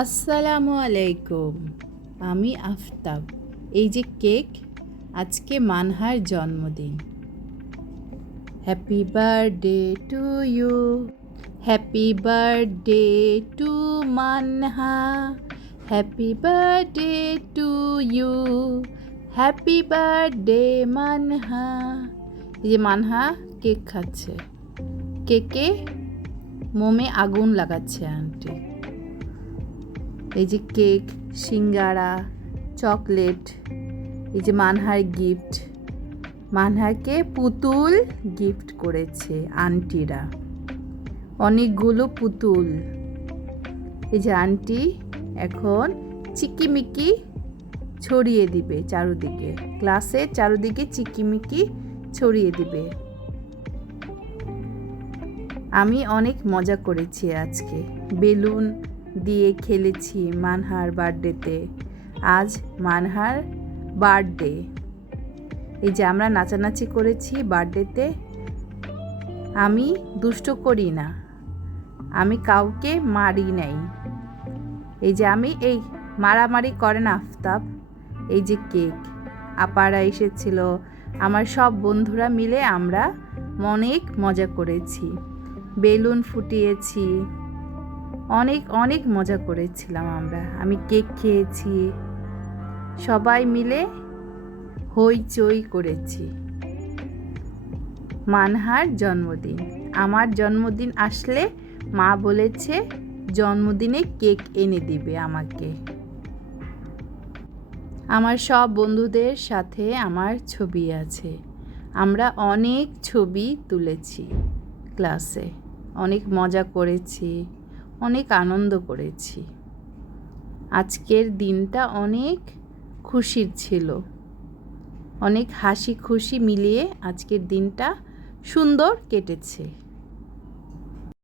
আসসালামু আলাইকুম। আমি আফতাব। এই যে কেক, আজকে মানহার জন্মদিন। Happy birthday to you, happy birthday to Manha, happy birthday to you, happy birthday Manha. এই যে মানহা কেক খাচ্ছে, কেকে মোমে আগুন লাগাচ্ছে আন্টি। এই যে কেক, সিঙ্গারা, চকলেট, এই যে মানহার গিফট। মানহাকে পুতুল গিফট করেছে আন্টিরা, অনেকগুলো পুতুল। এই যে আন্টি এখন চিকিমিকি ছড়িয়ে দিবে চারুদিকে, ক্লাসের চারুদিকে চিকিমিকি ছড়িয়ে দিবে। আমি অনেক মজা করেছি আজকে, বেলুন দিয়ে খেলেছি মানহার বার্থডেতে। আজ মানহার বার্থডে। এই যে আমরা নাচানাচি করেছি বার্থডেতে। আমি দুষ্ট করি না, আমি কাউকে মারি নাই। এই যে আমি এই মারামারি করে না আফতাব। এই যে কেক, আপারা এসেছিল, আমার সব বন্ধুরা মিলে আমরা অনেক মজা করেছি, বেলুন ফুটিয়েছি, অনেক অনেক মজা করেছিলাম আমরা। আমি কেক খেয়েছি, সবাই মিলে হইচই করেছি। মানহার জন্মদিন, আমার জন্মদিন আসলে মা বলেছে জন্মদিনে কেক এনে দিবে আমাকে। আমার সব বন্ধুদের সাথে আমার ছবি আছে, আমরা অনেক ছবি তুলেছি ক্লাসে, অনেক মজা করেছি, অনেক আনন্দ করেছি। আজকের দিনটা অনেক খুশির ছিল, অনেক হাসি খুশি মিলিয়ে আজকের দিনটা সুন্দর কেটেছে।